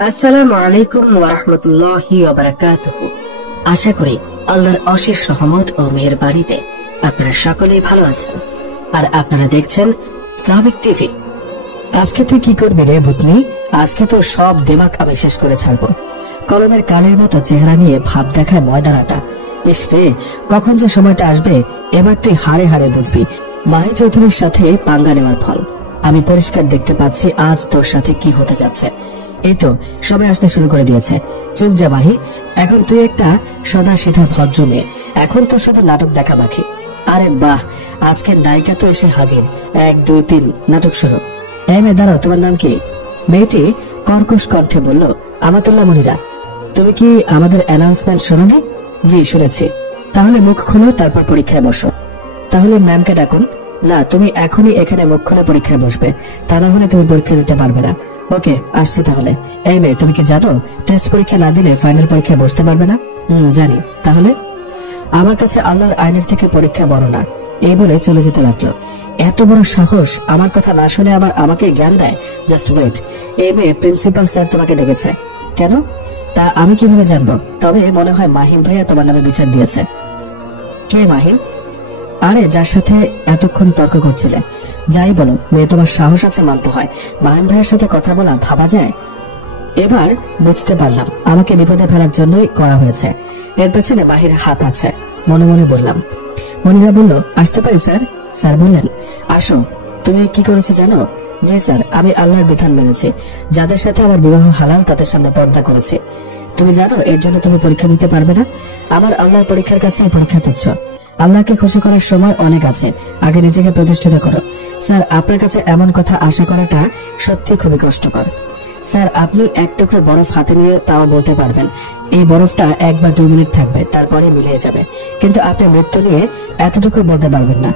আসসালামু আলাইকুম ওয়া রাহমাতুল্লাহি ওয়া বারাকাতুহু। আশা করি আল্লাহর অশেষ রহমত ও মেহেরবানিতে আপনারা সকলেই ভালো আছেন আর আপনারা দেখছেন ইসলামিক টিভি। আজকে তুই কি করবি রে ভূতনি? আজকে তো সব দিমাগ আমি শেষ করে ছাড়বো। কলমের কালের মতো চেহারা নিয়ে ভাব দেখায় ময়দার আটা। ইস রে, কখন যে সময়টা আসবে এবার তুই হাড়ে হাড়ে বুঝবি মাহি চৌধুরীর সাথে পাঙ্গা নেওয়ার ফল। আমি পরিষ্কার দেখতে পাচ্ছি আজ তোর সাথে কি হতে যাচ্ছে। এই তো সবাই আসতে শুরু করে দিয়েছে। চুপ যা মাহি, এখন তুই একটা সদা সিধা ভদ্র মেয়ে, এখন তো শুধু নাটক দেখা বাকি। আরে বাহ, আজকের নায়িকা তো এসে হাজির। 1 2 3 নাটক শুরু। এই মেয়ে দাঁড়াও, তোমার নাম কি? মেয়েটি কর্কশ কণ্ঠে বলল, আমাতুল্লাহ মনিরা। তুমি কি আমাদের অ্যানাউন্সমেন্ট শোনোনি? জি শুনেছি। তাহলে মুখ খুলো, তারপর পরীক্ষায় বসো। তাহলে ম্যামকে ডাকুন। না, তুমি এখনই এখানে মুখ খুলে পরীক্ষায় বসবে, তা না হলে তুমি পরীক্ষা দিতে পারবে না। ওকে, আসছি তাহলে। এই মেয়ে, তুমি কি জানো টেস্ট পরীক্ষা না দিলে ফাইনাল পরীক্ষায় বসতে পারবে না? জানি। তাহলে আমার কাছে আল্লাহর আইনের থেকে পরীক্ষা বড় না, এই বলে চলে যেতে লাগলো। এত বড় সাহস, আমার কথা না শুনে আবার আমাকে জ্ঞান দেয়। জাস্ট ওয়েট, এই মেয়ে, প্রিন্সিপাল স্যার তোমাকে ডেকেছে। কেন? তা আমি কিভাবে জানবো? তবে মনে হয় মাহিম ভাইয়া তোমার নামে বিচার দিয়েছে। কে মাহিম? আরে যার সাথে এতক্ষণ তর্ক করছিলে। যাই বলো মেয়ে, তোমার সাহস আছে মানতে হয়। মাহিম ভাইয়ের সাথে কথা বলা ভাবা যায়? এবার বুঝতে পারলাম আমাকে বিপদে ফেলার জন্যই করা হয়েছে। এর পেছনে বাহির হাত আছে। মনে মনে বললাম। মনিরা বলল, আসতে পারি স্যার? স্যার বললেন, আসো। তুমি কি করেছো জানো? জি স্যার, আমি আল্লাহর বিধান মেনেছি। যাদের সাথে আমার বিবাহ হালাল তাদের সামনে পর্দা করেছি। তুমি জানো এর জন্য তুমি পরীক্ষা দিতে পারবে না। আমার আল্লাহর পরীক্ষার কাছে পরীক্ষা দিচ্ছ। আল্লাহকে খুশি করার সময় অনেক আছে, আগে নিজেকে প্রতিষ্ঠিত করো। স্যার, আপনার কাছে এমন কথা আশা করাটা সত্যি খুবই কষ্টকর। স্যার, আপনি এক টুকরো বরফ হাতে নিয়ে তাও বলতে পারবেন এই বরফটা 1 বা 2 মিনিট থাকবে, তারপরে মিলিয়ে যাবে। কিন্তু আপনি মৃত্যু নিয়ে এতটুকু বলতে পারবেন না।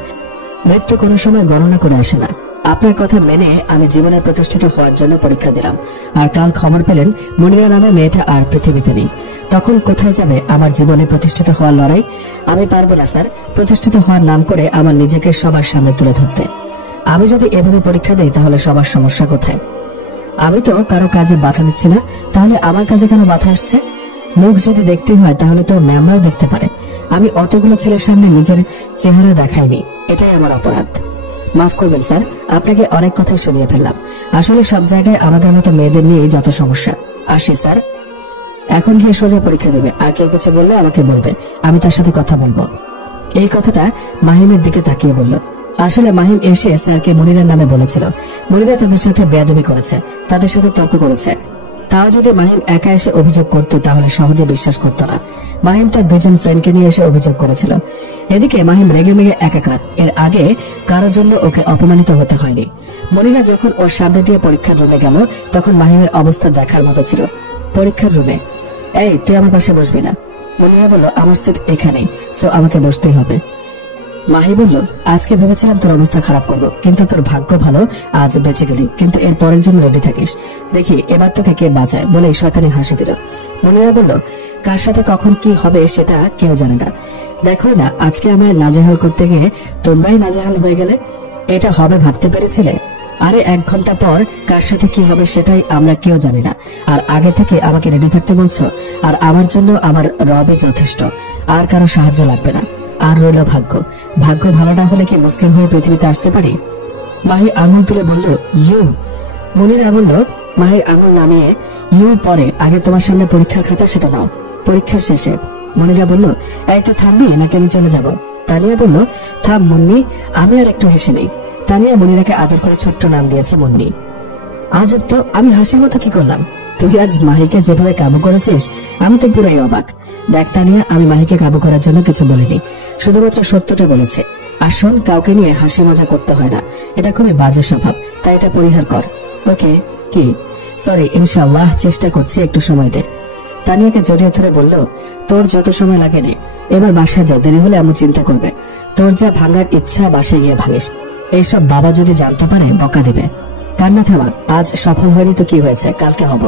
মৃত্যু কোনো সময় গণনা করে আসে না। আপনার কথা মেনে আমি জীবনে প্রতিষ্ঠিত হওয়ার জন্য পরীক্ষা দিলাম, আর কাল খবর পেলেন মনিরা নামে মেয়েটা আর পৃথিবীতে নেই। তখন কোথায় যাবে আমার জীবনে প্রতিষ্ঠিত হওয়ার লড়াই? আমি পারবো না স্যার প্রতিষ্ঠিত হওয়ার নাম করে আমার নিজেকে সবার সামনে তুলে ধরতে। আমি যদি এভাবে পরীক্ষা দেই তাহলে সবার সমস্যা কোথায়? আমি তো কারো কাজে বাধা দিচ্ছি না, তাহলে আমার কাজে কেন বাধা আসছে? মুখ যদি দেখতে হয় তাহলে তো ম্যামরাও দেখতে পারে। আমি অতগুলো ছেলের সামনে নিজের চেহারা দেখাইনি, এটাই আমার অপরাধ। মাফ করবেন স্যার, আপনাকে অনেক কথাই শুনিয়ে ফেললাম। আসলে সব জায়গায় আমাদের মতো মেয়েদের নিয়ে যত সমস্যা। আসি স্যার। এখন গিয়ে সোজা পরীক্ষা দেবে, আর কেউ কিছু বললে আমাকে বলবে, আমি তার সাথে কথা বলবো। এই কথাটা মাহিমের দিকে তাকিয়ে বলল। আসলে মাহিম এসে স্যারকে মনিরার নামে বলেছিল। মনিরা তাদের সাথে বেয়াদবি করেছে, তাদের সাথে তর্ক করেছে। তাও যদি মাহিম একা এসে অভিযোগ করতো তাহলে সহজে বিশ্বাস করতো না। মাহিম তার 2জন ফ্রেন্ডকে নিয়ে এসে অভিযোগ করেছিল। এদিকে মাহিম রেগে মেগে একাকার। এর আগে কারো জন্য ওকে অপমানিত হতে হয়নি। মনিরা যখন ওর সামনে দিয়ে পরীক্ষার রুমে গেল তখন মাহিমের অবস্থা দেখার মতো ছিল। পরীক্ষার রুমে, এই তুই আমার পাশে বসবি না। মনিরা বলল, আমার সিট এখানেই, সো আমাকে বসতেই হবে। মাহি বলল, আজকে ভেবেছিলাম তোর অবস্থা খারাপ করবো, কিন্তু তোর ভাগ্য ভালো, আজ বেঁচে গেলি। কিন্তু এর পরের জন্য রেডি থাকিস, দেখি এবার তোকে কে বাঁচায়। বলে শয়তানি হাসি দিল। মনিরা বলল, কার সাথে কখন কি হবে সেটা কেউ জানে না। দেখো না, আজকে আমায় নাজেহাল করতে গিয়ে তোমরাই নাজেহাল হয়ে গেলে। এটা হবে ভাবতে পেরেছিলে? আরে 1 ঘন্টা পর কার সাথে কি হবে সেটাই আমরা কেউ জানি না, আর আগে থেকে আমাকে রেডি থাকতে বলছো। আর আমার জন্য আমার রবই যথেষ্ট, আর কারো সাহায্য লাগবে না। আর রইল ভাগ্য। ভাগ্য ভালো না হলে কি মুসলিম হয়ে পৃথিবীতে আসতে পারি? মাহি আঙুল তুলে বলল, ইউ। মনিরা বলল, মাহির আঙুল নামিয়ে, ইউ পরে, আগে তোমার সামনে পরীক্ষার খাতা সেটা নাও। পরীক্ষার শেষে মনিরা বলল, এই তো থামবি নাকি আমি চলে যাব? তানিয়া বলল, থাম মুন্নি, আমি আর একটু হেসে নেই। তানিয়া মনিরাকে আদর করে ছোট্ট নাম দিয়েছে মুন্নি। আজব তো, আমি হাসির মতো কি করলাম? তুই আজ মাহিকে যেভাবে কাবু করেছিস আমি তো পুরাই অবাক। দেখ তানিয়া, আমি মাহিকে কাবু করার জন্য কিছু বলিনি, শুধুমাত্র সত্যটা বলেছে। আর শোন, কাউকে নিয়ে হাসি মজা করতে হয় না, এটা খুবই বাজে স্বভাব, তাই এটা পরিহার কর। ওকে? কি? সরি, ইনশাআল্লাহ চেষ্টা করছি, একটু সময় দে। তানিয়াকে জড়িয়ে ধরে বলল, তোর যত সময় লাগে নে, এবার বাসায় যা, দেরি হলে এমন চিন্তা করবে। তোর যা ভাঙার ইচ্ছা বাসায় গিয়ে ভাঙিস, এইসব বাবা যদি জানতে পারে বকা দিবে। কান্না থামা, আজ সফল হয়নি তো কি হয়েছে, কালকে হব।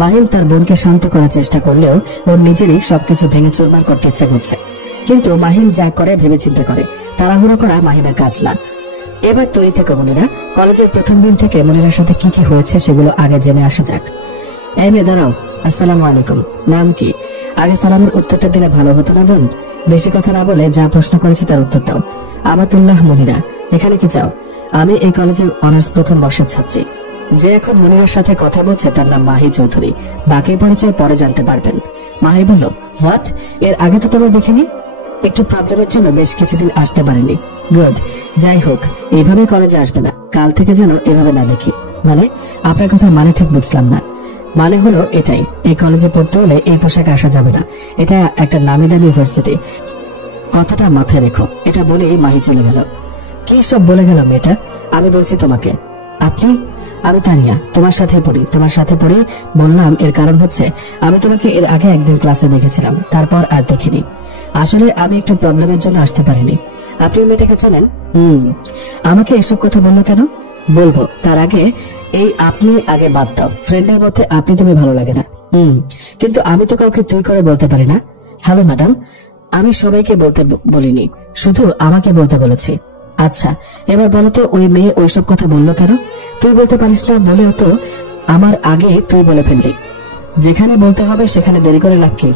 মাহিম তার বোনকে শান্ত করার চেষ্টা করলেও ওর নিজেরই সবকিছু ভেঙে চুরমার করতে ইচ্ছে করছে। কিন্তু মাহিম যা করে ভেবে চিন্তা করে, তাড়াহুড়ো করা মাহিমের কাজ না। এবার তৈরি থেকে মনিরা, কলেজের প্রথম দিন থেকে মনিরার সাথে কি কি হয়েছে সেগুলো আগে জেনে আসা যাক। এই মেয়ে দাঁড়াও, আসসালামু আলাইকুম, নাম কি? আগে সালামের উত্তরটা দিলে ভালো হতো না বোন? বেশি কথা না বলে যা প্রশ্ন করেছি তার উত্তর দাও। আমাতুল্লাহ মনিরা, এখানে কি চাও? আমি এই কলেজের অনার্স প্রথম বর্ষের ছাত্রী। যে এখন মনিরার সাথে কথা বলছে তার নাম মাহি চৌধুরী। বাকি পরিচয় পরে জানতে পারবেন। মাহি বলল, হোয়াট? এর আগে তো তোমায় দেখিনি। একটু প্রবলেমের জন্য বেশ কিছুদিন আসতে পারেনি। গুড। যাই হোক, এইভাবে কলেজে আসবে না, কাল থেকে যেন এভাবে না দেখি। মানে? আপনার কথা মানে ঠিক বুঝলাম না। মানে হলো এটাই, এই কলেজে পড়তে হলে এই পোশাকে আসা যাবে না। এটা একটা নামি দামি ইউনিভার্সিটি, কথাটা মাথায় রেখো। এটা বলে মাহি চলে গেল। কি সব বলে গেল মেয়েটা? আমি বলছি তোমাকে। আপনি? আমি তানিয়া, তোমার সাথে পড়ি। তোমার সাথে পড়ি বললাম এর কারণ হচ্ছে আমি তোমাকে এর আগে একদিন ক্লাসে দেখেছিলাম, তারপর আর দেখিনি। আসলে আমি একটু প্রবলেমের জন্য আসতে পারিনি। আপনি মেয়েটাকে জানেন? আমাকে এসব কথা বললো কেন? বলবো, তার আগে এই আপনি আগে বাদ দাও। ফ্রেন্ডের মধ্যে আপনি তুমি ভালো লাগে না। কিন্তু আমি তো কাউকে তুই করে বলতে পারি না। হ্যালো ম্যাডাম, আমি সবাইকে বলতে বলিনি, শুধু আমাকে বলতে বলেছি। আচ্ছা, এবার বলো তো ওই মেয়ে ওইসব কথা বললো কেন? তুই বলতে পারিস না বলেও তো আমার আগে তুই বলে ফেললি। যেখানে বলতে হবে সেখানে দেরি করে লাভ কি?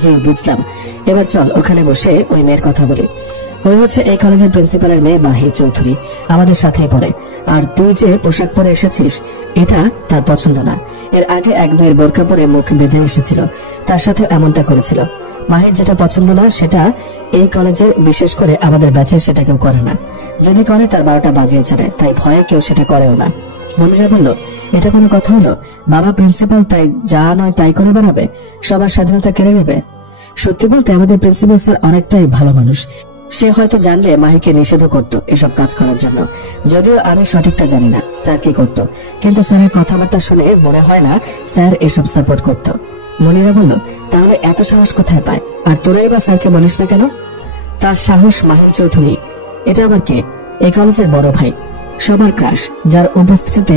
জি বুঝলাম। এবার চল ওখানে বসে ওই মেয়ের কথা বলি। ওই হচ্ছে এই কলেজের প্রিন্সিপালের মেয়ে মাহি চৌধুরী, আমাদের সাথেই পড়ে। আর তুই যে পোশাক পরে এসেছিস এটা তার পছন্দ না। এর আগে এক মেয়ের বোরকা পরে মুখ বেঁধে এসেছিল, তার সাথে এমনটা করেছিল। মাহির যেটা পছন্দ না সেটা এই কলেজের, বিশেষ করে আমাদের ব্যাচের, সেটা কেউ করে না। যদি করে তার 12টা বাজিয়ে ছাড়ে, তাই ভয়ে কেউ সেটা করেও না। মনিরা বলল, এটা কোনো কথা হলো? বাবা প্রিন্সিপাল, তাই যা নয় তাই করে বেড়াবে, সবার স্বাধীনতা কেড়ে নেবে? সত্যি বলতে আমাদের প্রিন্সিপাল স্যার অনেকটাই ভালো মানুষ। সে হয়তো জানলে মাহিকে নিষেধ করতো এসব কাজ করার জন্য। যদিও আমি সঠিকটা জানি না স্যার কি করতো, কিন্তু স্যারের কথাবার্তা শুনে মনে হয় না স্যার এসব সাপোর্ট করতো। মনিরা বলল, তাহলে এত সাহস কোথায় পায়? আর তোরাই বা স্যারকে বলিস না কেন? তার সাহস মাহির চৌধুরী। এটা আবার কে? এই কলেজের বড় ভাই, সবার ক্রাশ, যার উপস্থিতিতে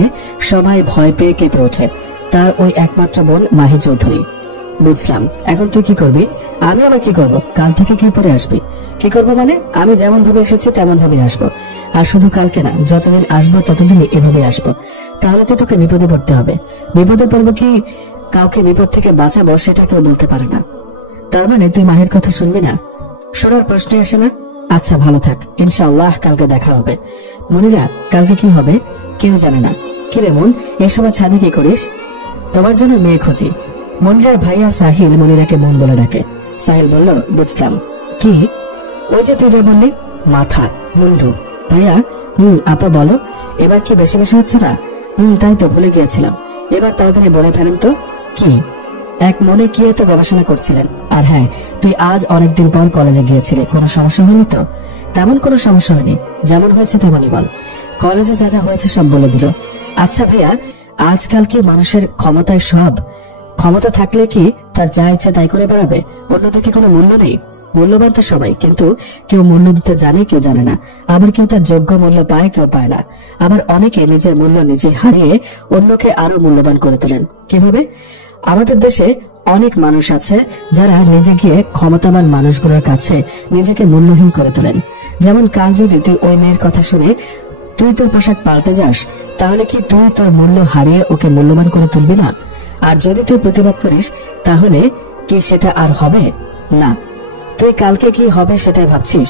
সবাই ভয় পেয়ে কেঁপে ওঠে। তার ওই একমাত্র বোন মাহি চৌধুরী। বুঝলাম। এখন তুই কি করবি? আমি আবার কি করব? কাল থেকে কি পরে আসবি? কি করবো মানে? আমি যেমন ভাবে এসেছি তেমন ভাবে আসবো। আর শুধু কালকে না, যতদিন আসবো ততদিনই এভাবে আসবো। তাহলে তো তোকে বিপদে পড়তে হবে। বিপদে পড়বো কি কাউকে বিপদ থেকে বাঁচাবো সেটা কেউ বলতে পারে না। তার মানে তুই মাহির কথা শুনবি না? শোনার প্রশ্নই আসে না। আচ্ছা ভালো থাক, ইনশাআল্লাহ কালকে দেখা হবে। মনিরা, কালকে কি হবে কেউ জানে না। কিরে মন, এই সময় ছাদে কি করিস? তোমার জন্য মেয়ে খুঁজি। মনিরার ভাইয়া সাহিল মনিরাকে মন বলে ডাকে। সাহিল বলল, বুঝলাম। কি? ওই যে তুই যা বললি, মাথা মুন্ডু। ভাইয়া? আপা বলো। এবার কি বেশি বেশি হচ্ছে না? তাই তো ভুলে গিয়েছিলাম। এবার তাড়াতাড়ি বলে ফেলেন তো। কি? এক মনে কি এত গবেষণা করছিলেন? আর হ্যাঁ, তুই আজ অনেকদিন পর কলেজে গিয়েছিলি, কোনো সমস্যা হয়নি তো? তেমন কোনো সমস্যা হয়নি, যেমন হয়েছে তেমনই বল। কলেজে যা যা হয়েছে সব বলে দিল। আচ্ছা ভাইয়া, আজকাল কি মানুষের ক্ষমতায় সব? ক্ষমতা থাকলে কি তার যা ইচ্ছা তাই করে বেড়াবে? অন্যদের কি কোনো মূল্য নেই? মূল্যবান তো সবাই, কিন্তু কেউ মূল্য দিতে জানে, কেউ জানে না। আবার কেউ তার যোগ্য মূল্য পায়, কেউ পায় না। আবার অনেকে নিজের মূল্য নিজে হারিয়ে অন্যকে আরো মূল্যবান করে তোলেন। কিভাবে? আমাদের দেশে অনেক মানুষ আছে যারা নিজে গিয়ে ক্ষমতাবান মানুষগুলোর কাছে নিজেকে মূল্যহীন করে তোলেন। যেমন কাল যদি তুই ওই মেয়ের কথা শুনে তুই তোর পোশাক পাল্টে যাস, তাহলে কি তুই তোর মূল্য হারিয়ে ওকে মূল্যবান করে তুলবি না? আর যদি তুই প্রতিবাদ করিস, তাহলে কি সেটা আর হবে না? তুই কালকে কি হবে সেটাই ভাবছিস?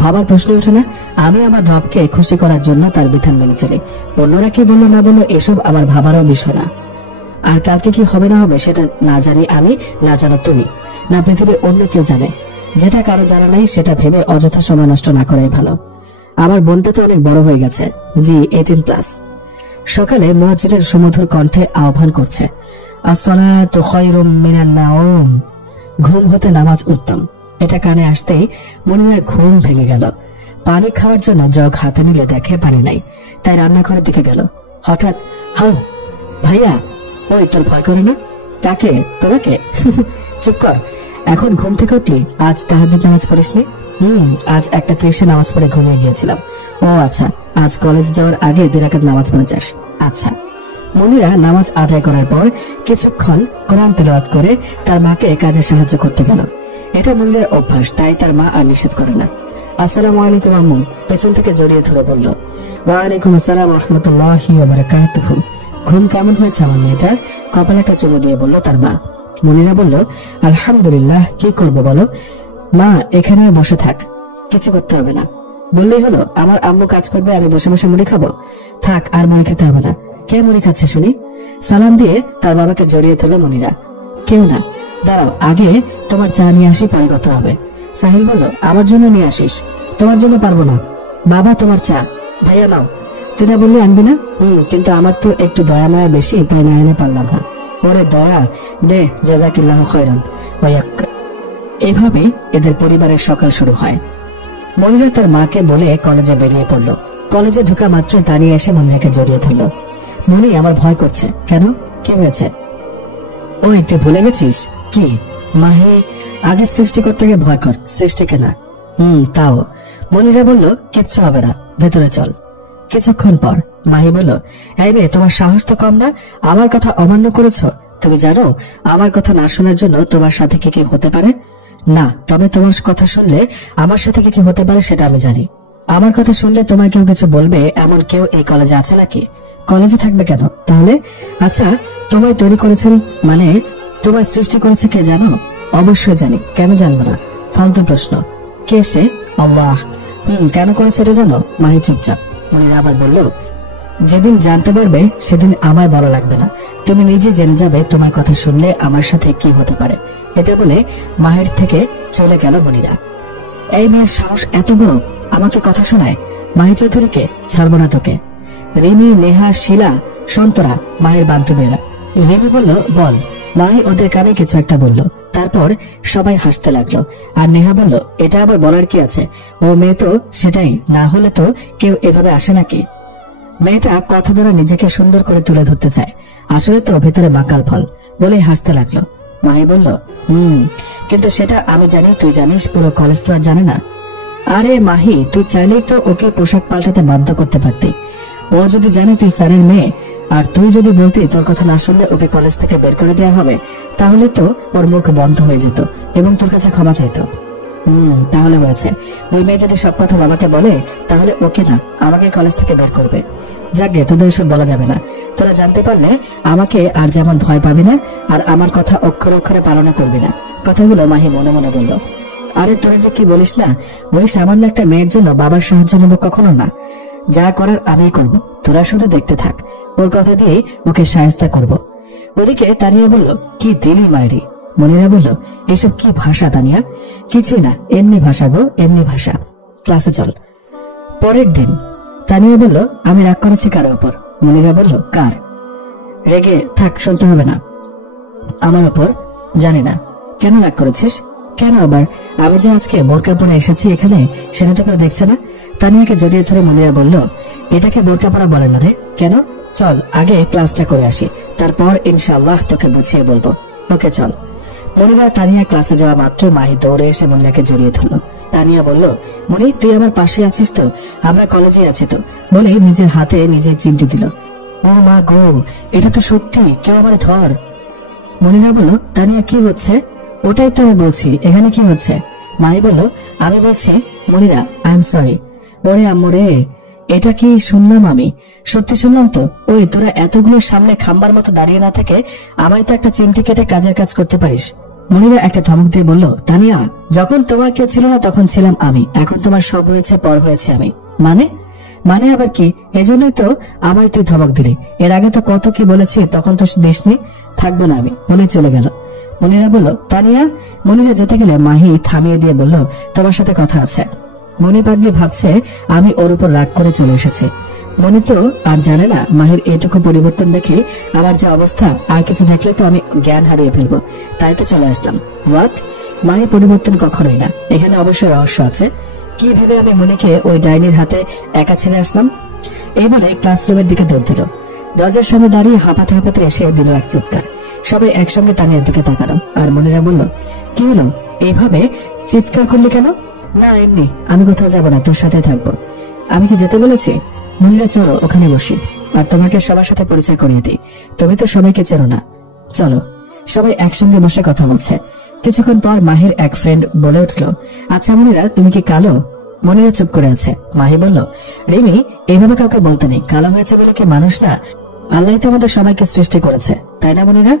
ভাবার প্রশ্ন ওঠে না। আমি আমার রবকে খুশি করার জন্য তার বিধান মেনে চলি। অন্যরা কি বললো না বললো এসব আমার ভাবারও বিষয় না। আর কালকে কি হবে না হবে সেটা না জানি আমি, না জানো তুমি, না পৃথিবীর অন্য কেউ জানে। যেটা কারো জানা নাই সেটা ভেবে অযথা সময় নষ্ট না করাই ভালো। আমার বোনটা তো অনেক বড় হয়ে গেছে। জি 18+। সকালে মুয়াজ্জিনের সুমধুর কণ্ঠে আহ্বান করছে, আসসালাতু খায়রুম মিনান নাওম। ঘুম হতে নামাজ উত্তম। এটা কানে আসতেই মনিরার ঘুম ভেঙে গেল। পানি খাওয়ার জন্য জগ হাতে নিলে দেখে পানি নাই, তাই রান্নাঘরের দিকে গেল। হঠাৎ, হাউ ভাইয়া, ওই তোর ভয় করে না? কাকে? তোমাকে? চুপ কর, এখন ঘুম থেকে উঠলি? আজ তাহাজ্জুদ নামাজ পড়িসনি? আজ 1:30 নামাজ পড়ে ঘুমিয়ে গিয়েছিলাম। ও আচ্ছা, আজ কলেজ যাওয়ার আগে 2 রাকাত নামাজ পড়ে যাস। আচ্ছা। মনিরা নামাজ আদায় করার পর কিছুক্ষণ কোরআন তেলাওয়াত করে তার মাকে কাজে সাহায্য করতে গেল। এটা মনিরার অভ্যাস, তাই তার মা আর নিষেধ করে না। আসসালামু আলাইকুম আম্মু, পেছন থেকে জড়িয়ে ধরে বলল। ওয়া আলাইকুম আসসালাম ওয়া রাহমাতুল্লাহি ওয়া বারাকাতুহু। ঘুম কেমন হয়েছে আমার মেয়েটার? কপালে একটা চুমু দিয়ে বলল তার মা। মনিরা বলল, আলহামদুলিল্লাহ। কি করব বলো? মা, এখানে বসে থাক, কিছু করতে হবে না। বললেই হলো আমার আম্মু কাজ করবে, আমি বসে বসে মুড়ি খাবো? থাক, আর মুড়ি খেতে হবে না। কে মুড়ি খাচ্ছে শুনি? সালাম দিয়ে তার বাবাকে জড়িয়ে তুলল মনিরা। কেউ না, দাঁড়াও, আগে তোমার চা নিয়ে আসি, পরে কথা হবে। সাহিল বলল, আমার জন্য নিয়ে আসিস। তোমার জন্য পারবো না বাবা, তোমার চা। ভাইয়া নাও। তুই না বললি আনবি না? কিন্তু আমার তো একটু দয়া মায়া বেশি, তাই না এনে পারলাম না। ওরে দয়া দে, জাযাকিল্লাহু খায়রান। এভাবে এদের পরিবারের সকাল শুরু হয়। মনিরা তার মাকে বলে কলেজে বেরিয়ে পড়লো। কলেজে ঢোকা মাত্রই তানিয়া এসে মনিরাকে জড়িয়ে ধরল। মনি, আমার ভয় করছে। কেন, কি হয়েছে? ওই তুই ভুলে গেছিস? কি? মাহি আগে সৃষ্টিকর্তাকে ভয় কর, সৃষ্টিকে না। তাও। মনিরা বলল, কিচ্ছু হবে না, ভেতরে চল। কিছুক্ষণ পর মাহি বলল, এই মেয়ে, তোমার সাহস তো কম না, আমার কথা অমান্য করেছ। তুমি জানো আমার কথা না শোনার জন্য তোমার সাথে কি কি হতে পারে? না, তবে তোমার কথা শুনলে আমার সাথে কি কি হতে পারে সেটা আমি জানি। আমার কথা শুনলে তোমায় কেউ কিছু বলবে এমন কেউ এই কলেজে আছে নাকি? কলেজে থাকবে কেন তাহলে? আচ্ছা, তোমায় তৈরি করেছেন মানে তোমায় সৃষ্টি করেছে কে জানো? অবশ্যই জানি, কেন জানবো না? ফালতু প্রশ্ন। কে সে? আল্লাহ। কেন করেছে এটা জানো? মাহি চুপচাপ। মনিরা আবার বলল, যেদিন জানতে পারবে সেদিন আমায় ভালো লাগবে না। তুমি নিজে জেনে যাবে তোমার কথা শুনলে আমার সাথে কি হতে পারে। এটা বলে মাহির থেকে চলে গেল মনিরা। এই মেয়ের সাহস এত বড়, আমাকে কথা শোনায়। মাহি চৌধুরীকে ছাড়বো না তোকে। রিমি, নেহা, শিলা, সন্তরা মাহির বান্ধবীরা। রিমি বলল, বল। মাহি ওদের কানে কিছু একটা বলল, তারপর সবাই হাসতে লাগলো। আর নেহা বলল, এটা আবার বলার কি আছে? ও মেয়ে তো সেটাই, না হলে তো কেউ এভাবে আসে নাকি? মেয়েটা কথা দ্বারা নিজেকে সুন্দর করে তুলে ধরতে চায়, আসলে তো ভেতরে মাকাল ফল, বলে হাসতে লাগলো। মাহি বলল, কিন্তু সেটা আমি জানি, তুই জানিস, পুরো কলেজ তো আর জানে না। আরে মাহি, তুই চাইলেই তো ওকে পোশাক পাল্টাতে বাধ্য করতে পারতি। ও যদি জানে তুই স্যারের মেয়ে, আর তুই যদি বলতি তোর কথা না শুনলে ওকে কলেজ থেকে বের করে দেওয়া হবে, তাহলে তো ওর মুখ বন্ধ হয়ে যেত এবং তোর কাছে ক্ষমা চাইতো। তাহলে হয়েছে। ওই মেয়ে যদি সব কথা বাবাকে বলে, তাহলে ওকে না আমাকে কলেজ থেকে বের করবে। যাকগে, তোদের সব বলা যাবে না। তোরা জানতে পারলে আমাকে আর যেমন ভয় পাবি না, আর আমার কথা অক্ষরে অক্ষরে পালনও করবি না। কথাগুলো মাহি মনে মনে বলল। আরে তোরা যে কি বলিস না, ওই সামান্য একটা মেয়ের জন্য বাবার সাহায্য নেব কখনো না। যা করার আমি করব, তোরা শুধু দেখতে থাক। ওর কথা দিয়ে ওকে সাহায্য করব। ওদিকে তানিয়া বলল, কি দিলি মায়েরি? মনিরা বলল, এসব কি ভাষা তানিয়া? কিছুই না, এমনি ভাষা গো, এমনি ভাষা। ক্লাসে চল। পরের দিন তানিয়া বলল, আমি রাগ করেছি কারোর উপর। মনিরা বলল, কার? রেগে থাক, শুনতে হবে না। আমার উপর? জানি না। কেন রাগ করেছিস? কেন আবার? আমি যে আজকে বোরকা পরে এসেছি এখানে, সেটা তো কেউ দেখছে না। তানিয়াকে জড়িয়ে ধরে মনিরা বলল, এটাকে বোরকা পরা বলে না রে। কেন? চল আগে ক্লাসটা করে আসি, তারপর ইনশাআল্লাহ তোকে বুঝিয়ে বলবো। ওকে চল। মনিরা তানিয়া ক্লাসে যাওয়া মাত্র মাহি দৌড়ে এসে মনিরাকে জড়িয়ে ধরল। তানিয়া বলল, মনি, তুই আমার পাশে আছিস তো? আমরা কলেজে আছি তো, বলে নিজের হাতে নিজে চিমটি দিল। ও মা গো, এটা তো সত্যি, কেউ আমার ধর। মনিরা বলল, তানিয়া কি হচ্ছে? ওটাই তো আমি বলছি, এখানে কি হচ্ছে? মাহি বলল, আমি বলছি মনিরা, আই এম সরি। ওরে আম্মু রে, এটা কি শুনলাম? আমি সত্যি শুনলাম তো। ওই তোরা এতগুলোর সামনে খাম্বার মতো দাঁড়িয়ে না থেকে আমায় তো একটা চিমটি কেটে কাজের কাজ করতে পারিস। মনিরা একটা ধমক দিয়ে বলল, তানিয়া, যখন তোমার কেউ ছিল না তখন ছিলাম আমি, এখন তোমার সব হয়েছে, পর হয়েছে আমি। মানে? মানে আবার কি? এজন্যই তো আমায় তুই ধমক দিলি। এর আগে তো কত কি বলেছি, তখন তো দিসনি। থাকবো না আমি, বলে চলে গেল। মনিরা বলল, তানিয়া। মনিরা যেতে গেলে মাহি থামিয়ে দিয়ে বলল, তোমার সাথে কথা আছে। মনি পাগলি ভাবছে আমি ওর উপর রাগ করে চলে এসেছি। মনি তো আর জানে না মাহির এটুকু পরিবর্তন দেখে আমার যে অবস্থা, আর কিছু দেখলে তো আমি জ্ঞান হারিয়ে ফেলবো, তাই তো চলে আসলাম। হোয়াট? মাহির পরিবর্তন কখনোই না, এখানে অবশ্যই রহস্য আছে। কি ভেবে আমি মনিকে ওই ডাইনির হাতে একা ছেড়ে আসলাম? এই বলে ক্লাসরুমের দিকে দৌড় দিল। দরজার সামনে দাঁড়িয়ে হাঁপাতে হাঁপাতে এসে দিল এক চিৎকার। সবাই একসঙ্গে তানিয়ার দিকে তাকালো। আর মনিরা বলল, কি হলো, এইভাবে চিৎকার করলি কেন? না এমনি, আমি কোথাও যাবো না, তোর সাথে থাকবো। আমি কি যেতে বলেছি? মনিরা, চলো ওখানে বসি, আর তোমাকে সবার সাথে পরিচয় করিয়ে দিই। তুমি তো সবাইকে চেনো না। চলো। সবাই একসঙ্গে বসে কথা বলছে। কিছুক্ষণ পর মাহির এক ফ্রেন্ড বলে উঠল, আচ্ছা মনিরা, তুমি কি কালো? মনিরা চুপ করে আছে। মাহি বলল, রিমি, এইভাবে কাউকে বলতে নেই, কালো হয়েছে বলে কি মানুষ না? আল্লাহ তো আমাদের সবাইকে সৃষ্টি করেছে, তাই না মনিরা?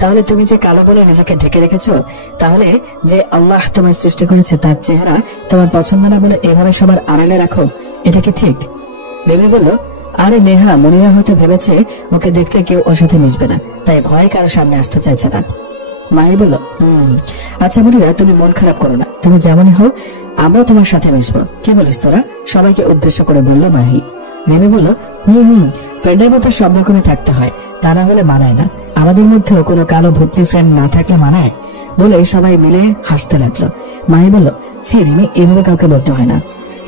তাহলে তুমি যে কালো বলে নিজেকে ঢেকে রেখেছো, তাহলে যে আল্লাহ তোমায় সৃষ্টি করেছে তার চেহারা তোমার পছন্দ না বলে এভাবে সবার আড়ালে রাখো, এটা কি ঠিক? রিমি বলল, আরে নেহা, মনিরা হয়তো ভেবেছে ওকে দেখলে কেউ ওর সাথে মিশবে না, তাই ভয়ে কারো সামনে আসতে চাইছে না। মাহি বলল, আচ্ছা মনিরা, তুমি মন খারাপ করো না, তুমি যেমনই হও আমরা তোমার সাথে মিশবো, কি বলিস তোরা? সবাইকে উদ্দেশ্য করে বলল মাহি। রিমি বলল, ফ্রেন্ডের মধ্যে সব রকমই থাকতে হয়, তা না হলে মানায় না। আমাদের মধ্যেও কোনো কালো ভূতনি ফ্রেন্ড না থাকলে মানায়? বলে সবাই মিলে হাসতে লাগলো। মাহি বলল, ছি রিমি, এভাবে কাউকে বলতে হয় না।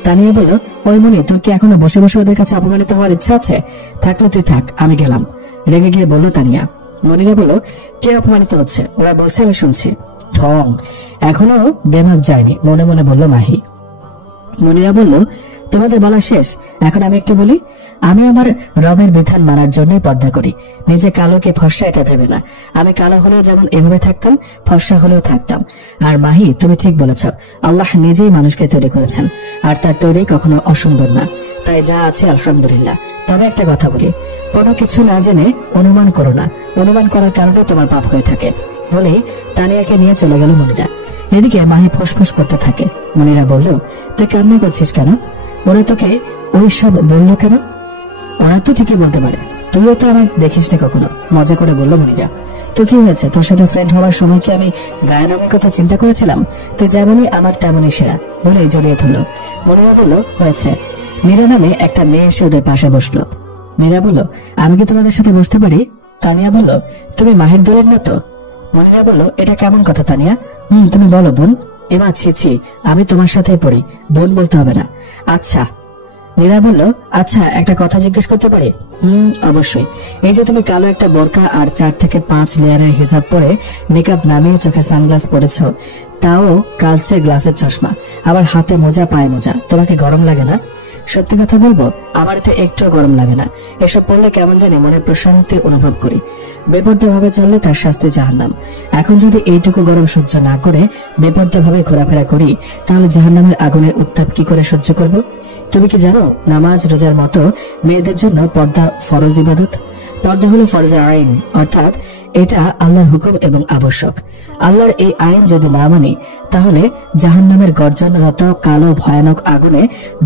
তানিয়া বলল, ওই মনি, তোর কি এখনো বসে বসে ওদের কাছে অপমানিত হওয়ার ইচ্ছা আছে? থাকলে তুই থাক, আমি গেলাম, রেগে গিয়ে বলল তানিয়া। মনিরা বলল, কে অপমানিত হচ্ছে? ওরা বলছে আমি শুনছি। ঢং, এখনো দেমাগ যায়নি, মনে মনে বলল মাহি। মনিরা বলল, তোমাদের বলা শেষ, এখন আমি একটু বলি। আমি আমার রবের বিধান মানার জন্যই পর্দা করি, নিজে কালোকে ফর্সা এটা ভেবে না। আমি কালো হলেও যেমন এভাবে থাকতাম, ফর্সা হলেও থাকতাম। আর মাহি, তুমি ঠিক বলেছ, আল্লাহ নিজেই মানুষকে তৈরি করেছেন, আর তার তৈরি কখনো অসুন্দর না। তাই যা আছে আলহামদুলিল্লাহ। তবে একটা কথা বলি, কোনো কিছু না জেনে অনুমান করো না, অনুমান করার কারণে তোমার পাপ হয়ে থাকে। বলেই তানিয়াকে নিয়ে চলে গেল মনিরা। এদিকে মাহি ফোঁস করতে থাকে। মনিরা বলল, তুই কান্না করছিস কেন? ওরা তোকে ওই সব বললো কেন? ওরা তো ঠিকই বলতে পারে, তুইও তো আমায় দেখিস নি কখনো, মজা করে বলল মনিরা। তো কি হয়েছে, তোর সাথে ফ্রেন্ড হওয়ার সময় কি আমি গায়ের রঙের কথা চিন্তা করেছিলাম? তুই যেমনই আমার তেমনই সেরা, বলে জড়িয়ে ধরল। মনিরা বলল, হয়েছে। মীরা নামে একটা মেয়ে এসে ওদের পাশে বসলো। মীরা বলল, আমি কি তোমাদের সাথে বসতে পারি? তানিয়া বলল, তুমি মাহির দলের না তো? মনিরা বলল, এটা কেমন কথা তানিয়া? তুমি বলো বোন। এমা ছি, আমি তোমার সাথে পড়ি, বোন বলতে হবে না। আচ্ছা। মীরা বলল, আচ্ছা একটা কথা জিজ্ঞেস করতে পারি? অবশ্যই। এই যে তুমি কালো একটা বোরকা আর 4 থেকে 5 লেয়ারের হিজাব পরে মেকআপ নামিয়ে চোখে সানগ্লাস পরেছো, তাও কালচে গ্লাসের চশমা, আবার হাতে মোজা পায়ে মোজা, তোমাকে গরম লাগে না? সত্যি কথা বলবো, আমার এতে একটু গরম লাগে না। এসব পড়লে কেমন জানি মনে প্রশান্তি অনুভব করি। বেপরদা ভাবে চললে তার শাস্তি জাহান্নাম। এখন যদি এইটুকু গরম সহ্য না করে বেপরদা ভাবে ঘোরাফেরা করি, তাহলে জাহান্নামের আগুনের উত্তাপ কি করে সহ্য করব? তুমি কি জানো, নামাজ রোজার মতো মেয়েদের জন্য পর্দা ফরজ ইবাদত। পর্দা হলো ফরজে আইন, অর্থাৎ এটা আল্লাহর হুকুম এবং আবশ্যক। আল্লাহর এই আইন যদি না মানি, তাহলে জাহান্নামের গর্জনরত কালো ভয়ানক আগুনে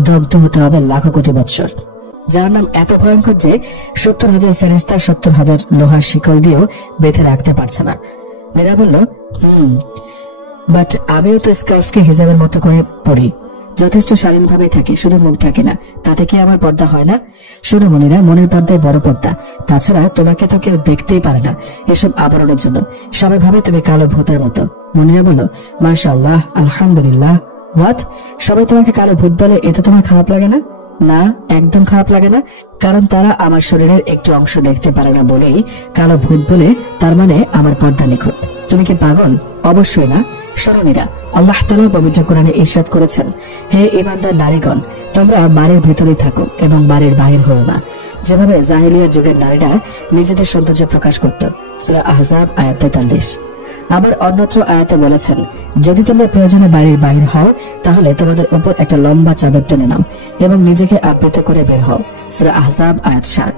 দগ্ধ হতে হবে লাখো কোটি বৎসর। জাহান্নাম এত ভয়ঙ্কর যে 70,000 ফেরেশতা 70,000 লোহার শিকল দিয়েও বেঁধে রাখতে পারছে না। মীরা বলল, বাট আমিও তো স্কার্ফকে হিজাবের মতো করে পড়ি, যথেষ্ট স্বাধীনভাবে থাকি, শুধু মুখ ঢাকি না, তাতে কি আমার পর্দা হয় না? শোনো মনিরা, মনের পর্দায় বড় পর্দা। তাছাড়া তোমাকে তো কেউ দেখতেই পারে না এসব আবরণের জন্য, সবাই ভাবে তুমি কালো ভূতের মতো। মনিরা বলল, মাশাআল্লাহ, আলহামদুলিল্লাহ। হোয়াট? সবাই তোমাকে কালো ভূত বলে, এতে তোমার খারাপ লাগে না? না, একদম খারাপ লাগে না, কারণ তারা আমার শরীরের একটু অংশ দেখতে পারে না বলেই কালো ভূত বলে, তার মানে আমার পর্দা নিখুঁত। তুমি কি পাগল? অবশ্যই না। শোনেরা, আল্লাহ তাআলা পবিত্র কোরআনে ইরশাদ করেছেন, হে ঈমানদার নারীগণ, তোমরা বাড়ির ভিতরেই থাকো এবং বাড়ির বাহির হও না, যেভাবে জাহেলিয়া যুগের নারীরা নিজেদের সৌন্দর্য প্রকাশ করত। সূরা আহজাব আয়াত 43। আবার অন্যত্র আয়াতে বলেছেন, যদি তোমরা প্রয়োজনে বাড়ির বাহির হও, তাহলে তোমাদের উপর একটা লম্বা চাদর টেনে নাও এবং নিজেকে আবৃত করে বের হও। সূরা আহজাব আয়াত 60।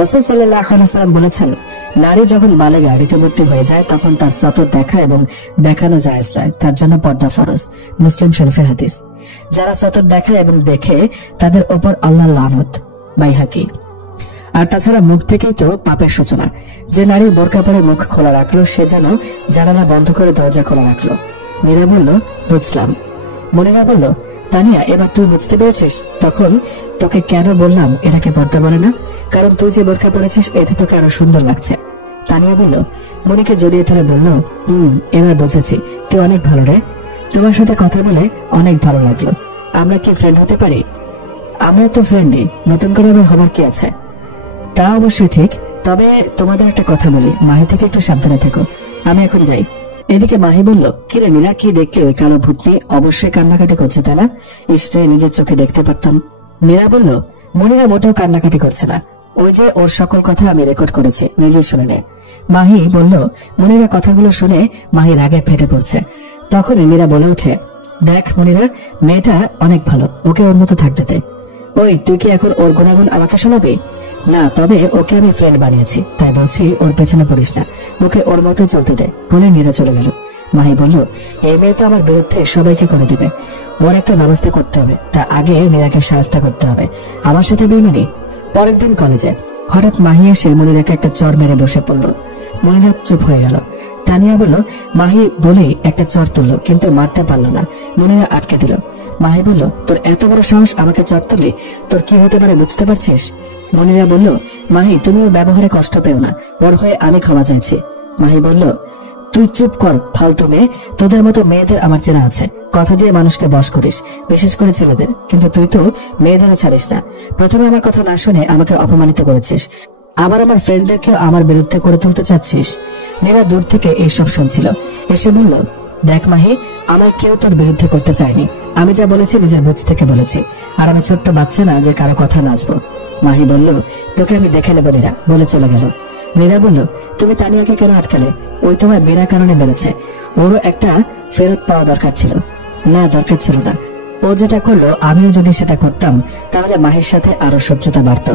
রাসূল সাল্লাল্লাহু আলাইহি ওয়াসাল্লাম বলেছেন, নারী যখন বালেগা ঋতুবতী হয়ে যায়, তখন তার সতর দেখা এবং দেখানো জায়েজ নয়, তার জন্য পর্দা ফরজ। মুসলিম শরীফের হাদিস। যারা সতর দেখায় এবং দেখে, তাদের উপর আল্লাহর লানত। বাইহাকি। আর তাছাড়া মুখ থেকেই তো পাপের সূচনা। যে নারী বোরকা পরে মুখ খোলা রাখলো, সে যেন জানালা বন্ধ করে দরজা খোলা রাখলো। মীরা বলল, বুঝলাম। মনিরা বলল, তানিয়া, এবার তুই বুঝতে পেরেছিস তখন তোকে কেন বললাম এটাকে পর্দা বলে না? কারণ তুই যে বোরকা পরেছিস, এতে তোকে আরো সুন্দর লাগছে। তানিয়া বলল, মনিকে জড়িয়ে ধরে বলল, এবার বুঝেছি, তুই অনেক ভালো রে, তোমার সাথে কথা বলে অনেক ভালো লাগলো। আমরা কি ফ্রেন্ড হতে পারি? আমরা তো ফ্রেন্ডই, নতুন করে আবার হবার কি আছে? তা অবশ্যই ঠিক, তবে তোমাদের একটা কথা বলি, মাহি থেকে একটু সাবধানে থেকো, আমি এখন যাই। এদিকে মাহি বলল, কিরে মীরা, কি দেখলি ওই কালো ভূতনি? অবশ্যই কান্নাকাটি করছে, তাই না? ইসরে, নিজের চোখে দেখতে পারতাম। মীরা বলল, মনিরা মোটেও কান্নাকাটি করছে না, ওই যে ওর সকল কথা আমি রেকর্ড করেছি, নিজে শুনে নে। মাহি বলল, মনিরা কথাগুলো শুনে মাহি রাগে ফেটে পড়ছে। তখনই মীরা বলে ওঠে, দেখ মনিরা, মেয়েটা অনেক ভালো, ওকে ওর মতো থাকতে দে। ওই, তুই কি এখন ওর গুণাগুণ আমাকে শোনাবি? না, তবে ওকে আমি ফ্রেন্ড বানিয়েছি, তাই বলছি ওর পেছনে পড়িস না, ওকে ওর মতো চলতে দে বলে নীরা চলে গেল। মাহি বলল, এই মেয়ে তো আমার বিরুদ্ধে সবাইকে করে দিবে, ওর একটা ব্যবস্থা করতে হবে, তা আগে নীরাকে সাহায্য করতে হবে। আমার সাথে বেইমানি। পরের দিন কলেজে হঠাৎ মাহি এসে মনিরাকে একটা চর মেরে বসে পড়ল। মনিরা চুপ হয়ে গেল। তানিয়া বলল, মাহি বলেই একটা চর তুললো, কিন্তু মারতে পারলো না। মনিরা আটকে দিল। মাহি বলল, তোর এত বড় সাহস, আমাকে চর তুললি, তোর কি হতে পারে বুঝতে পারছিস? মনিরা বলল, মাহি তুমি ওর ব্যবহারে কষ্ট পেও না, ওর হয়ে আমি ক্ষমা চাইছি। মাহি বলল, তুই চুপ কর ফালতু মেয়ে, তোদের মতো মেয়েদের আমার চেনা আছে, কথা দিয়ে মানুষকে বশ করিস, বিশেষ করে ছেলেদের, কিন্তু তুই তো মেয়েদেরও ছাড়িস না। প্রথমে আমার কথা না শুনে আমাকে অপমানিত করেছিস, আবার আমার ফ্রেন্ডদেরকে আমার বিরুদ্ধে করে তুলতে চাচ্ছিস। নীরা দূর থেকে এইসব শুনছিল। এসে বলল, দেখ মাহি, আমার কেউ তোর বিরুদ্ধে করতে চায়নি, আমি যা বলেছি নিজের বুঝ থেকে বলেছি, আর আমি ছোট্ট বাচ্চা না যে কারো কথা নাচবো। মাহি বলল, তোকে আমি দেখে নেবো নীরা, বলে চলে গেল। নীরা বলল, তুমি তানিয়াকে কেন আটকালে? ওই তোমার বিনা কারণে বেড়েছে, ওরও একটা ফেরত পাওয়া দরকার ছিল। না, দরকার ছিল না। ও যেটা করলো আমিও যদি সেটা করতাম তাহলে মাহির সাথে আরো শত্রুতা বাড়ত,